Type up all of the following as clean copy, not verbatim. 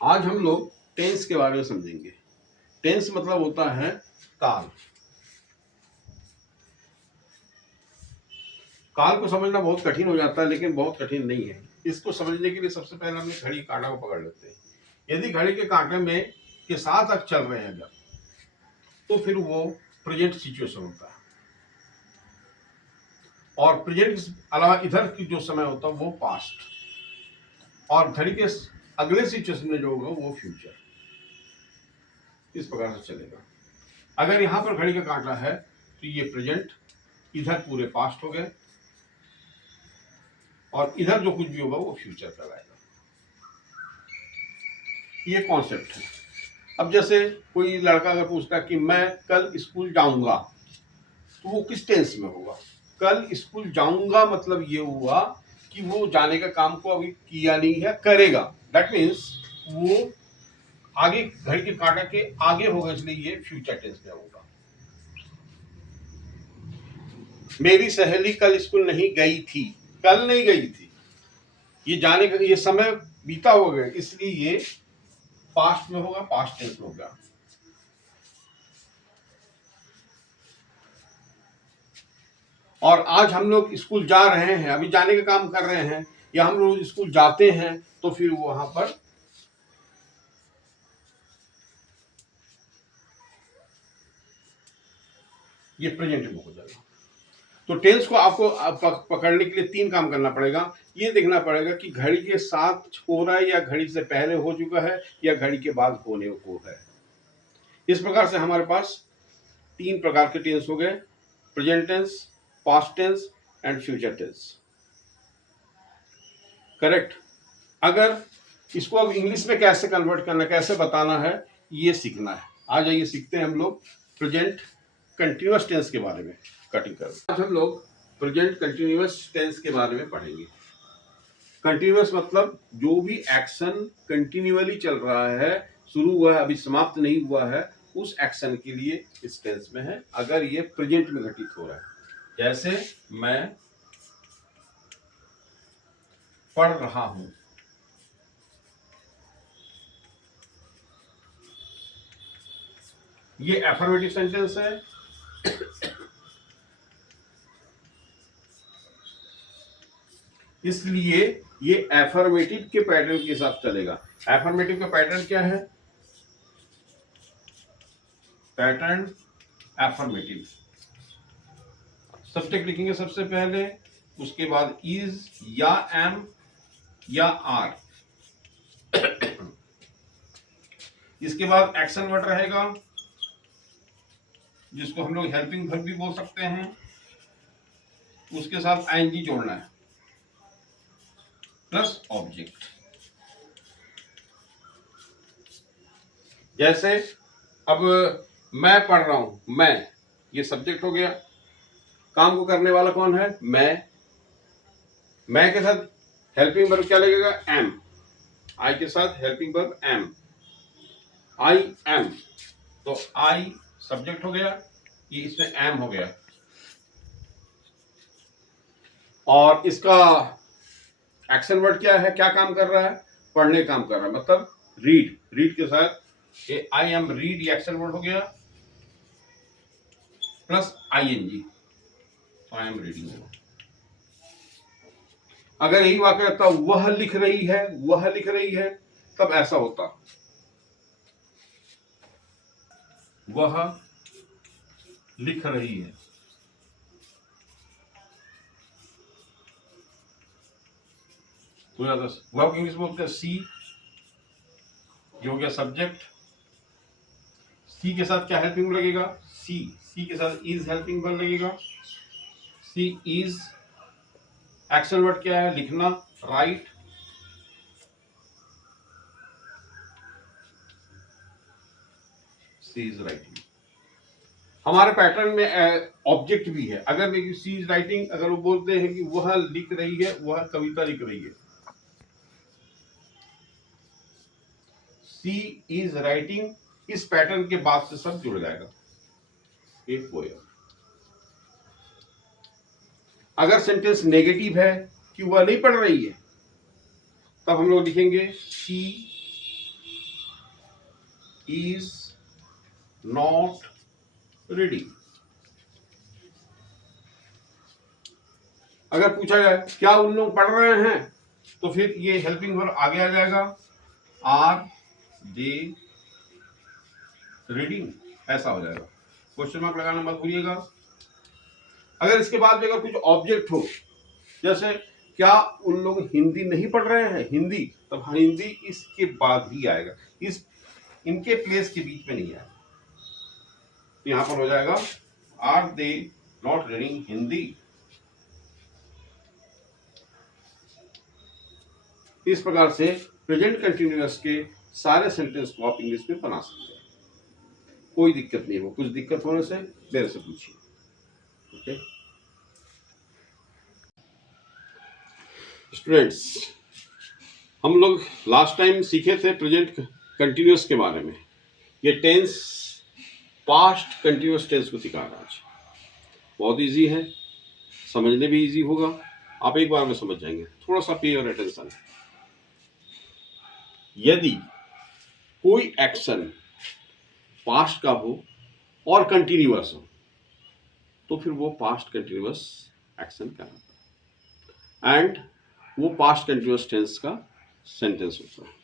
आज हम लोग टेंस के बारे में समझेंगे। टेंस मतलब होता है काल। काल को समझना बहुत कठिन हो जाता है, लेकिन बहुत कठिन नहीं है। इसको समझने के लिए सबसे पहले हम घड़ी के कांटा को पकड़ लेते हैं। यदि घड़ी के कांटे में के साथ अब चल रहे हैं जब, तो फिर वो प्रेजेंट सिचुएशन होता है। और प्रेजेंट के अलावा इधर की जो समय होता है वो पास्ट, और घड़ी के अगले सिचुएशन में जो होगा वो फ्यूचर। इस प्रकार से चलेगा। अगर यहां पर घड़ी का कांटा है तो ये प्रेजेंट, इधर पूरे पास्ट हो गए, और इधर जो कुछ भी होगा वो फ्यूचर कहलाएगा। ये कॉन्सेप्ट है। अब जैसे कोई लड़का अगर पूछता है कि मैं कल स्कूल जाऊंगा, तो वो किस टेंस में होगा? कल स्कूल जाऊंगा मतलब ये हुआ कि वो जाने का काम को अभी किया नहीं है, करेगा। दैट मीन्स वो आगे घड़ी के कांटे के आगे होगा, इसलिए ये फ्यूचर टेंस में होगा। मेरी सहेली कल स्कूल नहीं गई थी, कल नहीं गई थी, ये जाने का ये समय बीता हो गया, इसलिए ये पास्ट में होगा, पास्ट टेंस में होगा। और आज हम लोग स्कूल जा रहे हैं, अभी जाने का काम कर रहे हैं, या हम लोग स्कूल जाते हैं, तो फिर वहां पर ये प्रेजेंट में हो जाएगा। तो टेंस को आपको पकड़ने के लिए 3 काम करना पड़ेगा। ये देखना पड़ेगा कि घड़ी के साथ हो रहा है, या घड़ी से पहले हो चुका है, या घड़ी के बाद होने को है। इस प्रकार से हमारे पास 3 प्रकार के टेंस हो गए: present tense, past tense and future tense. Correct. अगर इसको अब इंग्लिश में कैसे कन्वर्ट करना, कैसे बताना है, ये सीखना है। आ जाइए सीखते हैं हम लोग प्रेजेंट कंटिन्यूअस टेंस के बारे में। कटिंग कर आज हम लोग प्रेजेंट कंटिन्यूअस टेंस के बारे में पढ़ेंगे। कंटिन्यूअस मतलब जो भी एक्शन कंटिन्यूअली चल रहा है, शुरू हुआ है, अभी समाप्त नहीं हुआ है, उस एक्शन के लिए इस टेंस में है, अगर ये प्रेजेंट में घटित हो रहा है। जैसे मैं पढ़ रहा हूं, ये एफर्मेटिव सेंटेंस है। इसलिए ये एफर्मेटिव के पैटर्न के हिसाब चलेगा। एफर्मेटिव का पैटर्न क्या है? पैटर्न एफर्मेटिव, सब्जेक्ट लिखेंगे सबसे पहले, उसके बाद इज या एम या आर, इसके बाद एक्शन वर्ड रहेगा, जिसको हम लोग हेल्पिंग वर्ब भी बोल सकते हैं, उसके साथ आईएनजी जोड़ना है, प्लस ऑब्जेक्ट। जैसे अब मैं पढ़ रहा हूं, मैं, ये सब्जेक्ट हो गया। काम को करने वाला कौन है? मैं के साथ हेल्पिंग वर्ब क्या लगेगा? एम। आई के साथ helping verb am, I am. तो आई सब्जेक्ट हो गया, ये इसमें एम हो गया, और इसका एक्शन वर्ड क्या है? क्या काम कर रहा है? पढ़ने काम कर रहा है, मतलब रीड। रीड के साथ ये आई एम रीड, ये एक्शन वर्ड हो गया, plus ING, I am reading. अगर यही वाक्य रहता वह लिख रही है, वह लिख रही है, तब ऐसा होता वह लिख रही है। वह इंग्लिश बोलते हैं सी, ये हो गया सब्जेक्ट। सी के साथ क्या हेल्पिंग लगेगा? सी के साथ इज हेल्पिंग वर्ब लगेगा। सी इज, एक्शन वर्ड क्या है? लिखना, राइट। She is writing. हमारे पैटर्न में ऑब्जेक्ट भी है। अगर सी इज राइटिंग, अगर वो बोलते हैं कि वह लिख रही है, वह कविता लिख रही है, सी इज राइटिंग, इस पैटर्न के बाद से सब जुड़ जाएगा, एक पोएम। अगर सेंटेंस नेगेटिव है कि वह नहीं पढ़ रही है, तब हम लोग लिखेंगे शी is not reading। अगर पूछा जाए क्या उन लोग पढ़ रहे हैं, तो फिर ये हेल्पिंग वर्ब आगे आ जाएगा, आर दे रीडिंग, ऐसा हो जाएगा। क्वेश्चन मार्क लगाना मत भूलिएगा। अगर इसके बाद भी अगर कुछ ऑब्जेक्ट हो, जैसे क्या उन लोग हिंदी नहीं पढ़ रहे हैं, हिंदी, तब हिंदी इसके बाद ही आएगा, इस इनके प्लेस के बीच में नहीं आएगा। तो यहां पर हो जाएगा are they not reading Hindi. इस प्रकार से प्रेजेंट कंटिन्यूअस के सारे सेंटेंस को आप इंग्लिश में बना सकते हैं, कोई दिक्कत नहीं हो। कुछ दिक्कत होने से मेरे से पूछिए। ओके स्टूडेंट्स, हम लोग लास्ट टाइम सीखे थे प्रेजेंट कंटिन्यूअस के बारे में। ये टेंस पास्ट कंटिन्यूअस टेंस को सिखा रहा है आज। बहुत इजी है, समझने भी इजी होगा, आप एक बार में समझ जाएंगे। थोड़ा सा पे और अटेंशन। यदि कोई एक्शन पास्ट का हो और कंटिन्यूअस हो, तो फिर वो पास्ट कंटिन्यूअस एक्शन कहलाता है, एंड वो पास्ट कंटिन्यूअस टेंस का सेंटेंस होता है।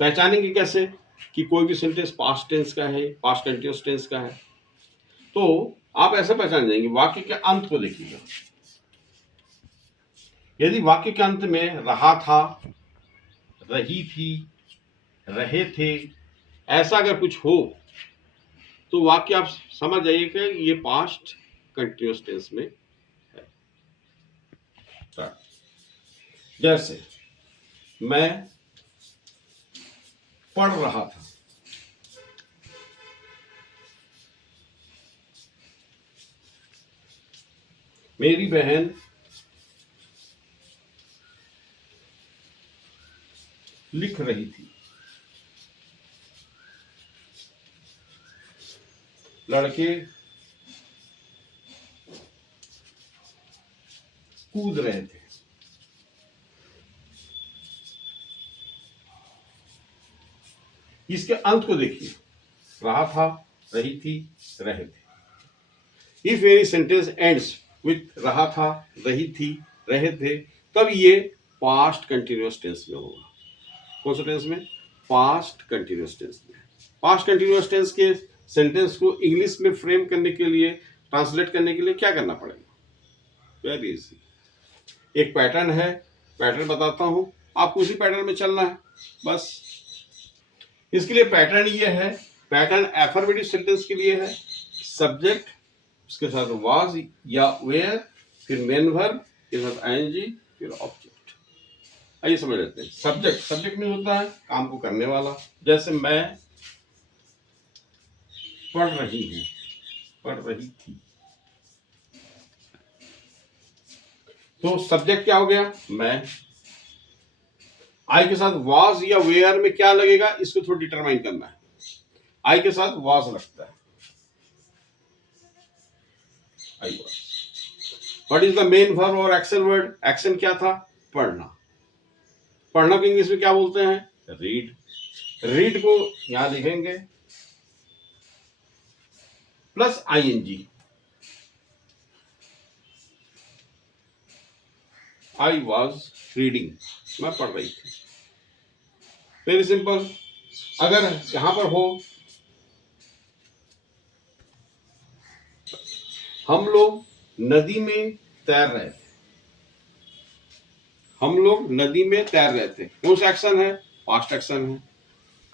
पहचानेंगे कैसे कि कोई भी सेंटेंस पास्ट टेंस का है, पास्ट कंटिन्यूअस टेंस का है? तो आप ऐसे पहचान जाएंगे, वाक्य के अंत को देखिएगा। यदि वाक्य के अंत में रहा था, रही थी, रहे थे, ऐसा अगर कुछ हो, तो वाक्य आप समझ जाइए कि ये पास्ट कंटिन्यूअस टेंस में है। जैसे मैं पढ़ रहा था, मेरी बहन लिख रही थी, लड़के कूद रहे थे। इसके अंत को देखिए, रहा था, रही थी, रहे थे। If any sentence ends with रहा था, रही थी, रहे थे, तब ये पास्ट कंटिन्यूअस टेंस में होगा। कौन सा टेंस में? पास्ट कंटिन्यूअस टेंस में। पास्ट कंटिन्यूअस टेंस के सेंटेंस को इंग्लिश में फ्रेम करने के लिए, ट्रांसलेट करने के लिए क्या करना पड़ेगा? Very easy. एक पैटर्न है, पैटर्न बताता हूं, आपको उसी पैटर्न में चलना है बस। इसके लिए पैटर्न ये है, पैटर्न एफर्मेटिव सेंटेंस के लिए है। सब्जेक्ट, उसके साथ वाज या वेयर, फिर मेन वर्ब के साथ आईएनजी, फिर ऑब्जेक्ट। आइए समझ लेते हैं। सब्जेक्ट, सब्जेक्ट में होता है काम को करने वाला। जैसे मैं पढ़ रही हूं, पढ़ रही थी, तो सब्जेक्ट क्या हो गया? मैं। आई के साथ वाज या वेयर में क्या लगेगा, इसको थोड़ा डिटरमाइन करना है। आई के साथ वाज लगता है, I was. What is the main verb और एक्शन वर्ड? एक्शन क्या था? पढ़ना। पढ़ना को इंग्लिश में क्या बोलते हैं? रीड। रीड को यहां लिखेंगे plus ING. I was reading, मैं पढ़ रही थी। Very simple. अगर यहां पर हो, हम लोग नदी में तैर रहे थे, हम लोग नदी में तैर रहे थे, कौन सा एक्शन है? पास्ट एक्शन है।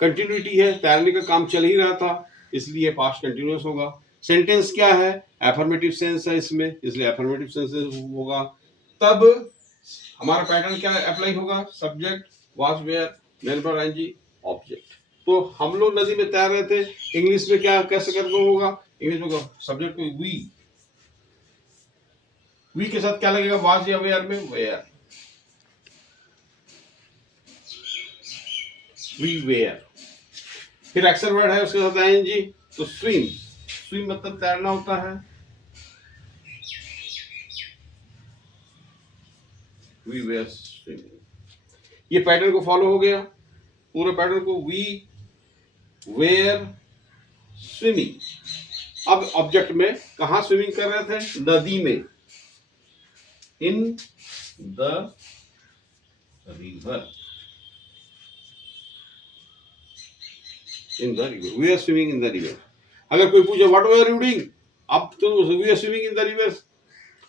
कंटिन्यूटी है, तैरने का काम चल ही रहा था, इसलिए पास्ट कंटिन्यूअस होगा। सेंटेंस क्या है? एफर्मेटिव सेंस है इसमें, इसलिए एफर्मेटिव सेंस होगा। तब हमारा पैटर्न क्या अप्लाई होगा? Subject, was, were, main verb, ING, object. तो हम लोग नदी में तैर रहे थे, इंग्लिश में क्या कैसे करना होगा? इंग्लिश में सब्जेक्ट को वी के साथ क्या लगेगा? वाज या वेयर में? Were, we were. फिर एक्शन वर्ड है, उसके साथ आईएनजी, तो स्विम। स्विम मतलब तैरना होता है, वी वेयर स्विमिंग। ये पैटर्न को फॉलो हो गया। पूरे पैटर्न को वी वेयर स्विमिंग। अब ऑब्जेक्ट में कहा स्विमिंग कर रहे थे? नदी में। In the river. In the river, we are swimming in the river. अगर कोई पूछे what we are you doing, अब तो we are swimming in the river.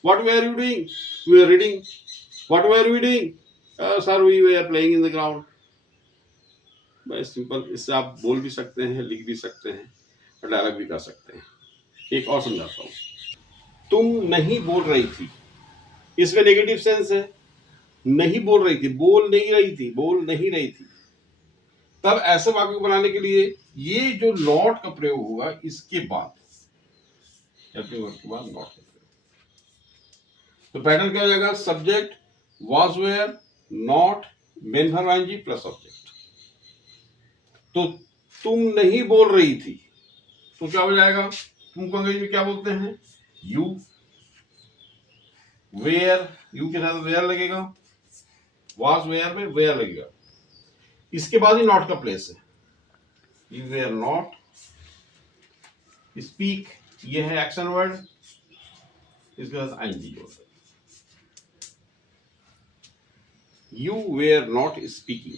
What we are you doing? We are reading. What we are we doing? Sir we are playing in the ground. बस simple. इससे आप बोल भी सकते हैं, लिख भी सकते हैं और डायलॉग भी कर सकते हैं। एक और समझाता हूँ। तुम नहीं बोल रही थी, इसमें नेगेटिव सेंस है। नहीं बोल रही थी, बोल नहीं रही थी, बोल नहीं रही थी। तब ऐसे वाक्य को बनाने के लिए ये जो नॉट का प्रयोग होगा, इसके बाद नॉट का प्रयोग। तो पैटर्न क्या हो जाएगा? Subject was were not main verb ING plus object. तो तुम नहीं बोल रही थी तो क्या हो जाएगा? तुमको अंग्रेजी में क्या बोलते हैं? यू। वेयर, यू के साथ वेयर लगेगा। वाज वेयर में वेयर लगेगा। इसके बाद ही नॉट का प्लेस है। यू वेयर नॉट स्पीक, ये है एक्शन वर्ड, इसके साथ आईएनजी जोड़ते हैं। You were not speaking.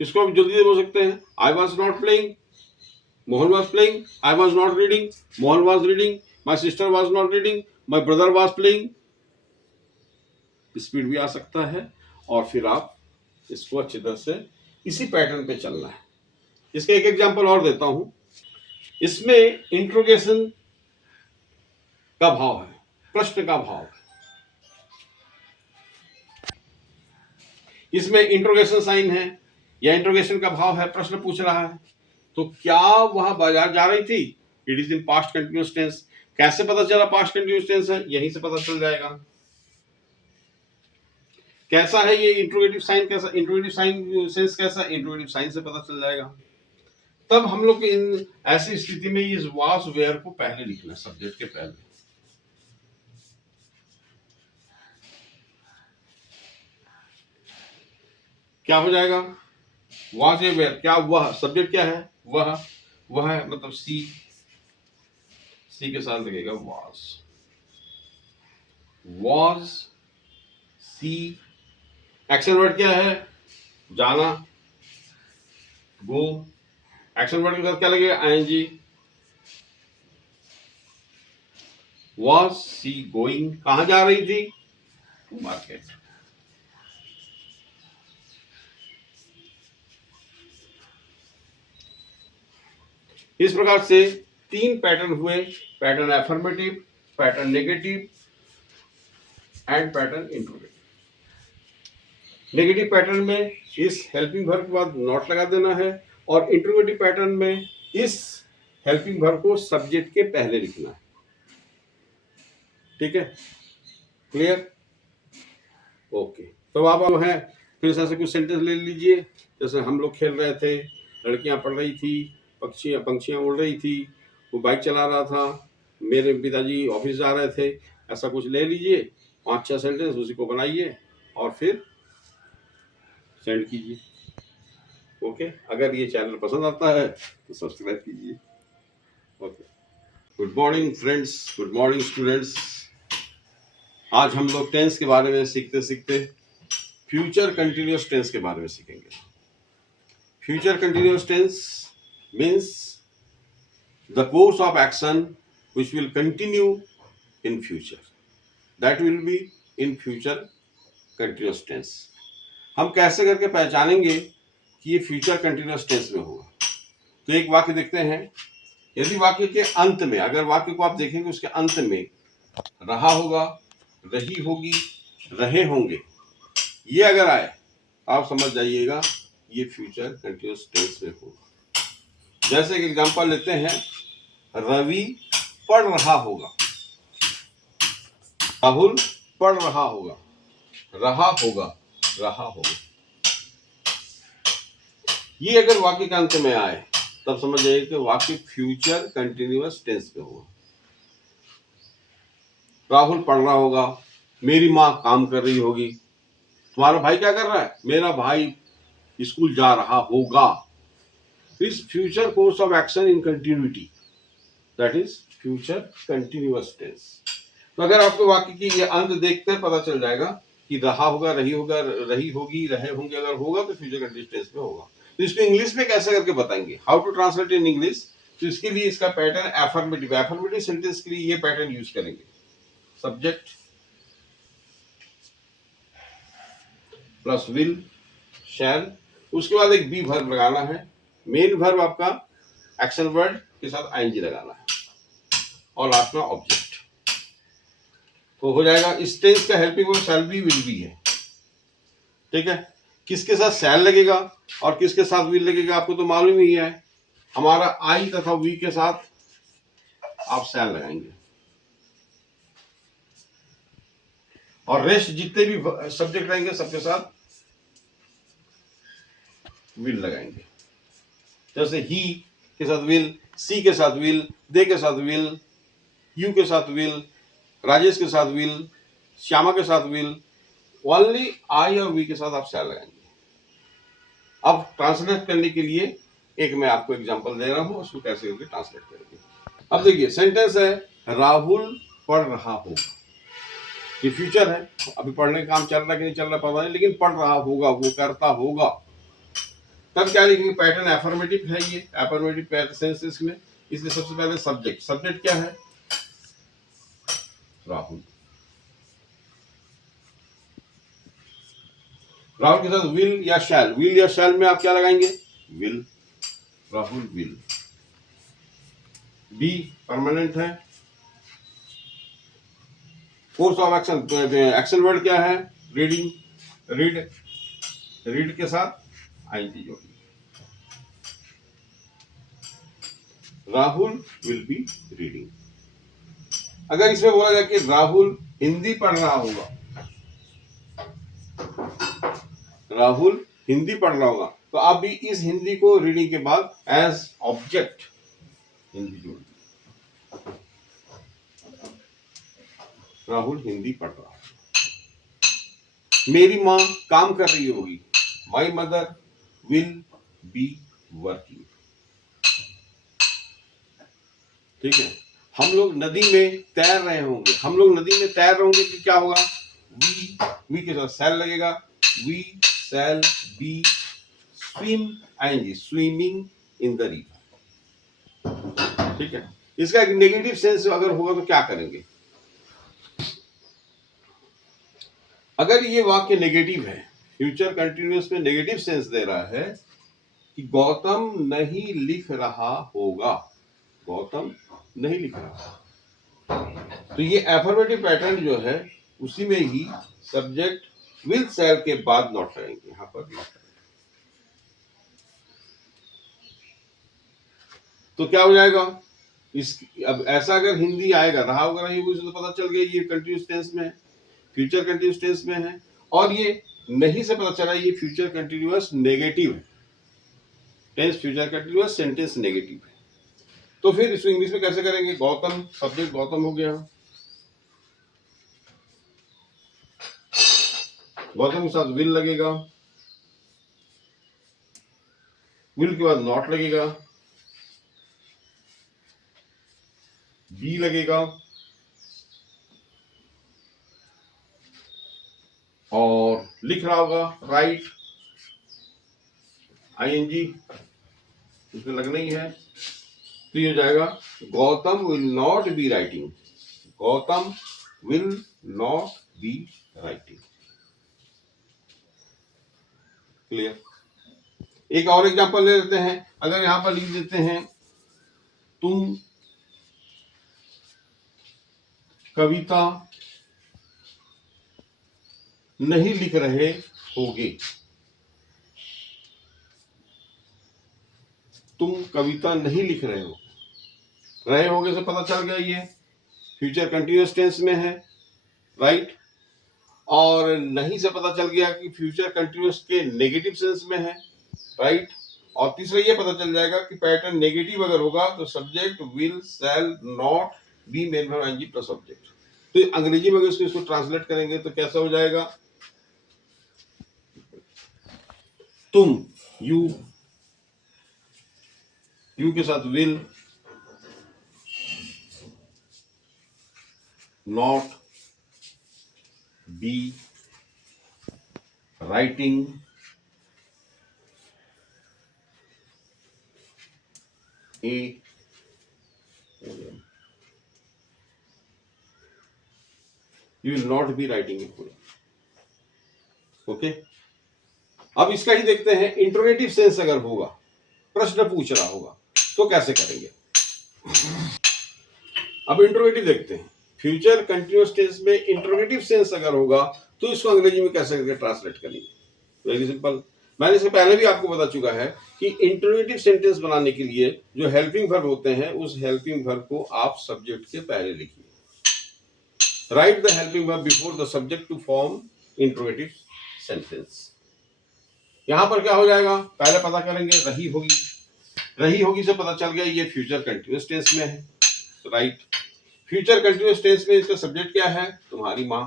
इसको आप जल्दी से बोल सकते हैं। I was not playing, Mohan was playing. I was not reading, Mohan was reading. My sister was not reading, my brother was playing. Speed भी आ सकता है। और फिर आप इसको अच्छी तरह से इसी पैटर्न पे चलना है। इसका एक एग्जांपल और देता हूं। इसमें इंट्रोगेशन का भाव है, प्रश्न का भाव है। इसमें इंट्रोगेशन साइन है या इंट्रोगेशन का भाव है, प्रश्न पूछ रहा है। तो क्या वह बाजार जा रही थी? It is in past continuous tense. कैसे पता चला पास्ट कंटिन्यूअस टेंस है? यहीं से पता चल जाएगा। कैसा है ये इंट्रोगेटिव साइन? कैसा इंट्रोगेटिव साइन सेंस? कैसा इंट्रोगेटिव साइन से पता चल जाएगा। तब हम लोग इन ऐसी स्थिति में इस वाज वेयर को पहले लिखना है, सब्जेक्ट के पहले। क्या हो जाएगा? वाज ए वेयर, क्या वह, सब्जेक्ट क्या है? वह है, मतलब सी के साथ लगेगा वाज सी। एक्शन वर्ड क्या है? जाना, गो। एक्शन वर्ड के साथ क्या लगेगा? आईएनजी। वाज सी गोइंग, कहां जा रही थी? To market. इस प्रकार से तीन पैटर्न हुए। Pattern affirmative, pattern negative and pattern interrogative. Negative pattern में इस हेल्पिंग वर्ब के बाद नॉट लगा देना है और इंट्रोगेटिव पैटर्न में इस हेल्पिंग वर्ब को सब्जेक्ट के पहले लिखना है। ठीक है, क्लियर? ओके। तो आप हैं फिर से कुछ सेंटेंस ले लीजिए। जैसे हम लोग खेल रहे थे, लड़कियां पढ़ रही थी, पंछियां उड़ रही थी, वो बाइक चला रहा था, मेरे पिताजी ऑफिस जा रहे थे। ऐसा कुछ ले लीजिए, 5-6 सेंटेंस उसी को बनाइए और फिर सेंड कीजिए। ओके। अगर ये चैनल पसंद आता है तो सब्सक्राइब कीजिए। Okay. Good morning friends, good morning students. आज हम लोग टेंस के बारे में सीखते सीखते फ्यूचर कंटिन्यूअस टेंस के बारे में सीखेंगे। Future continuous tense means the course of action which will continue in future, that will be in future continuous tense। हम कैसे करके पहचानेंगे कि ये फ्यूचर कंटिन्यूअस टेंस में होगा? तो एक वाक्य देखते हैं। यदि वाक्य के अंत में, अगर वाक्य को आप देखेंगे उसके अंत में रहा होगा, रही होगी, रहे होंगे, ये अगर आए आप समझ जाइएगा ये फ्यूचर कंटिन्यूअस टेंस में होगा। जैसे एक एग्जांपल लेते हैं, रवि पढ़ रहा होगा, राहुल पढ़ रहा होगा, रहा होगा। ये अगर वाक्य के अंत में आए तब समझ जाइए कि वाक्य फ्यूचर कंटिन्यूअस टेंस में होगा। राहुल पढ़ रहा होगा, मेरी माँ काम कर रही होगी, तुम्हारा भाई क्या कर रहा है? मेरा भाई स्कूल जा रहा होगा। Is future course of action in continuity, that is future continuous tense. तो अगर आपको वाक्य की ये अंत देखकर पता चल जाएगा कि रहा होगा, रही होगा, रही होगी, रहे होंगे, अगर होगा तो फ्यूचर कंटिन्यूअस टेंस में होगा। तो इसको इंग्लिश में कैसे करके बताएंगे, how to translate in English. तो इसके लिए इसका पैटर्न एफर्मेटिव सेंटेंस के लिए ये पैटर्न यूज करेंगे। सब्जेक्ट प्लस विल शैल, उसके बाद एक बी वर्ब लगाना है, मेन वर्ब आपका एक्शन वर्ड के साथ आईएनजी लगाना है, और लास्ट में ऑब्जेक्ट। तो हो जाएगा। इस टेंस का helping verb shall be will be है, ठीक है। किसके साथ शैल लगेगा और किसके साथ विल लगेगा आपको तो मालूम ही है। हमारा आई तथा वी के साथ आप शैल लगाएंगे, और रेस्ट जितने भी सब्जेक्ट रहेंगे सबके साथ विल लगाएंगे। जैसे ही के साथ विल, सी के साथ विल, दे के साथ विल, यू के साथ विल, राजेश के साथ विल, श्यामा के साथ विल, ओनली आई और वी के साथ आप शैल लगाएंगे। अब ट्रांसलेट करने के लिए एक मैं आपको एग्जांपल दे रहा हूं, उसको कैसे करके ट्रांसलेट करेंगे। अब देखिए सेंटेंस है राहुल पढ़ रहा होगा, ये फ्यूचर है, अभी पढ़ने का काम चल रहा है कि नहीं चल रहा पता नहीं, लेकिन पढ़ रहा होगा, वो करता होगा। तब क्या लिखेंगे, पैटर्न एफर्मेटिव है, ये एफर्मेटिव सेंसेस में, इसलिए सबसे पहले सब्जेक्ट। सब्जेक्ट क्या है, राहुल। राहुल के साथ विल या शैल, विल या शैल में आप क्या लगाएंगे, will, Rahul will. Be permanent है। Course of action, action word क्या है, रीडिंग, रीड, रीड के साथ आईएनजी जोड़िए, राहुल विल बी रीडिंग। अगर इसमें बोला जाए कि राहुल हिंदी पढ़ रहा होगा, राहुल हिंदी पढ़ रहा होगा, तो आप भी इस हिंदी को रीडिंग के बाद एज ऑब्जेक्ट हिंदी जोड़, राहुल हिंदी पढ़ रहा है। मेरी माँ काम कर रही होगी, my mother will be working, ठीक है। हम लोग नदी में तैर रहे होंगे, हम लोग नदी में तैर रहे होंगे कि क्या होगा, वी के साथ शैल लगेगा, वी शैल बी स्विम आएंगे, स्विमिंग इन द रिवर, ठीक है। इसका एक नेगेटिव सेंस अगर होगा तो क्या करेंगे, अगर ये वाक्य नेगेटिव है, फ्यूचर कंटिन्यूअस में नेगेटिव सेंस दे रहा है कि गौतम नहीं लिख रहा होगा, गौतम नहीं लिख रहा, तो ये एफर्मेटिव पैटर्न जो है उसी में ही सब्जेक्ट विल शैल के बाद नॉट रहेंगे, यहां पर नॉट रहेंगे। तो क्या हो जाएगा, इस अब ऐसा अगर हिंदी आएगा, रहा होगा, रही होगी, तो पता चल गया ये कंटिन्यूअस टेंस में है, फ्यूचर कंटिन्यूअस टेंस में है। और ये नहीं से पता चला ये फ्यूचर कंटिन्यूअस नेगेटिव है, tense future continuous, sentence negative है। तो फिर इसको इंग्लिश में कैसे करेंगे, गौतम, सब्जेक्ट गौतम हो गया, गौतम के साथ विल लगेगा, विल के बाद नॉट लगेगा, बी लगेगा, और लिख रहा होगा राइट, आईएनजी इसमें लगना ही है। तो ये हो जाएगा Gautam will not be writing, Gautam will not be writing. Clear. एक और एग्जांपल ले लेते हैं, अगर यहां पर लिख देते हैं तुम कविता नहीं लिख रहे होगे, तुम कविता नहीं लिख रहे हो, रहे होगे से पता चल गया ये फ्यूचर कंटिन्यूअस टेंस में है, राइट। और नहीं से पता चल गया कि फ्यूचर कंटिन्यूअस के नेगेटिव सेंस में है, राइट। और तीसरा ये पता चल जाएगा कि पैटर्न नेगेटिव अगर होगा तो subject will shall not be main verb ING plus object. तो अंग्रेजी में अगर इसको ट्रांसलेट करेंगे तो कैसा हो जाएगा, तुम, यू यू के साथ will not be writing a you will not be writing a poem. Okay, अब इसका ही देखते हैं। इंट्रोगेटिव सेंस अगर होगा, प्रश्न पूछ रहा होगा, तो कैसे करेंगे। अब इंट्रोगेटिव देखते हैं। फ्यूचर कंटिन्यूअस टेंस में इंट्रोगेटिव सेंस अगर होगा तो इसको अंग्रेजी में कैसे करके ट्रांसलेट करेंगे। Very simple. मैंने इससे पहले भी आपको बता चुका है कि इंट्रोगेटिव सेंटेंस बनाने के लिए जो हेल्पिंग वर्ब होते हैं, उस हेल्पिंग वर्ब को आप सब्जेक्ट के पहले लिखिए। Write the helping verb before the subject to form interrogative sentence. यहां पर क्या हो जाएगा, पहले पता करेंगे। रही होगी से पता चल गया ये फ्यूचर कंटिन्यूअस टेंस में है। राइट, फ्यूचर कंटिन्यूअस टेंस में इसका सब्जेक्ट क्या है, तुम्हारी मां।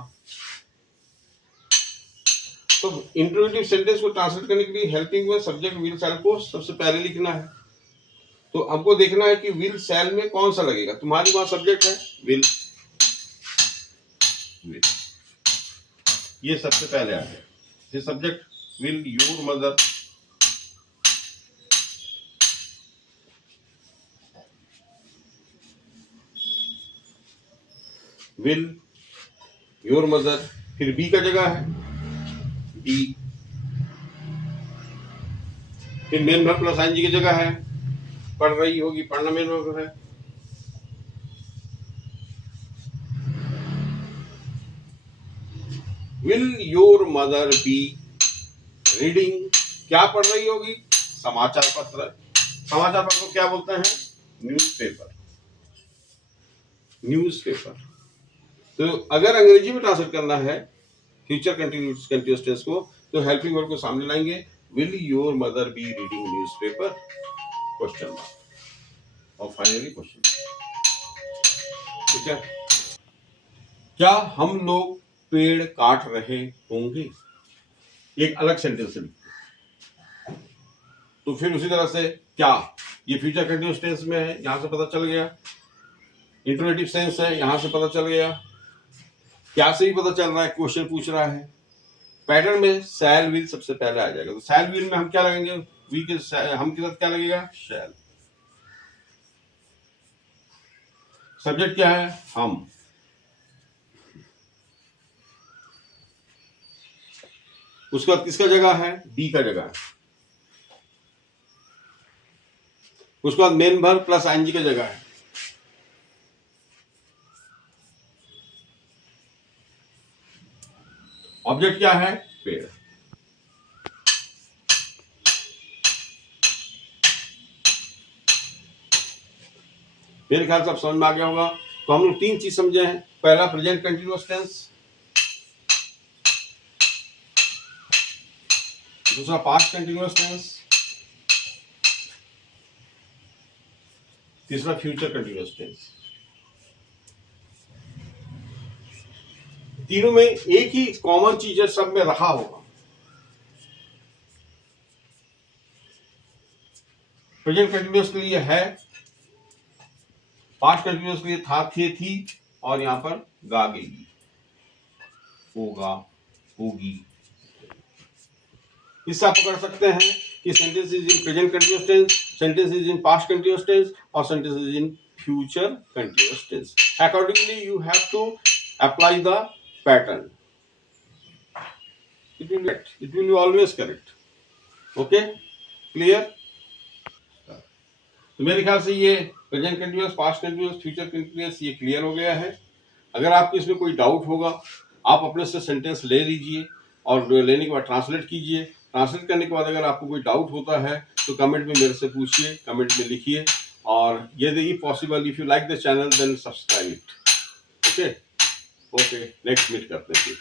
तो इंट्रोगेटिव सेंटेंस को ट्रांसलेट करने के लिए हेल्पिंग वर्ब सब्जेक्ट विल शैल को सबसे पहले लिखना है। तो हमको देखना है कि विल शैल में कौन सा लगेगा। तुम्हारी मां सब्जेक्ट है, विल ये सबसे पहले आ गया। ये subject will your mother, will your mother. फिर बी का जगह है, बी। फिर मेन वर्ब प्लस आईएनजी की जगह है, पढ़ रही होगी, पढ़ना मेन वर्ब है। Will your mother be reading, क्या पढ़ रही होगी, समाचार पत्र। समाचार पत्र को क्या बोलते हैं, न्यूज़पेपर। तो अगर अंग्रेजी में ट्रांसलेट करना है फ्यूचर कंटिन्यूअस टेंस को, तो हेल्पिंग वर्ब को सामने लाएंगे। Will your mother be reading newspaper, question mark. और फाइनली क्वेश्चन। ठीक है, क्या हम लोग पेड़ काट रहे होंगे, एक अलग सेंटेंस से लिखते। तो फिर उसी तरह से क्या, ये फ्यूचर कंटिन्यूअस टेंस में है, यहां से पता चल गया। इंट्रोगेटिव सेंस है, यहां से पता चल गया। क्या से भी पता चल रहा है, क्वेश्चन पूछ रहा है। पैटर्न में शैल विल सबसे पहले आ जाएगा। तो शैल विल में हम क्या लगेंगे, वी के हम के साथ क्या लगेगा, शैल। सब्जेक्ट क्या है, हम। उसके बाद किसका जगह है, बी का जगह है। उसके बाद मेन वर्ब प्लस आईएनजी का जगह है। ऑब्जेक्ट क्या है, पेड़। मेरे ख्याल से अब समझ में आ गया होगा। तो हम लोग तीन चीज समझे हैं। पहला प्रेजेंट कंटिन्यूअस टेंस, दूसरा पास्ट कंटिन्यूअस टेंस, तीसरा फ्यूचर कंटिन्यूअस टेंस। तीनों में एक ही कॉमन चीज है, सब में रहा होगा। प्रेजेंट कंटिन्यूअस के लिए है, पास्ट कंटिन्यूअस के लिए था, थे, थी, और यहां पर गागेगी, होगा, होगी। इससे आप पकड़ सकते हैं कि sentence is in present continuous tense, sentence is in past continuous tense, और sentence is in future continuous tense. Accordingly you have to apply the pattern. It will be always correct. Okay, clear? तो मेरे ख्याल से ये present continuous, past continuous, future continuous ये clear हो गया है। अगर आपको इसमें कोई डाउट होगा, आप अपने से सेंटेंस ले लीजिए और लेने के बाद ट्रांसलेट कीजिए। ट्रांसलेट करने के बाद अगर आपको कोई डाउट होता है तो कमेंट में मेरे से पूछिए, कमेंट में लिखिए। और यदि possible, if you like the channel then subscribe it. Okay, next meet करते हैं।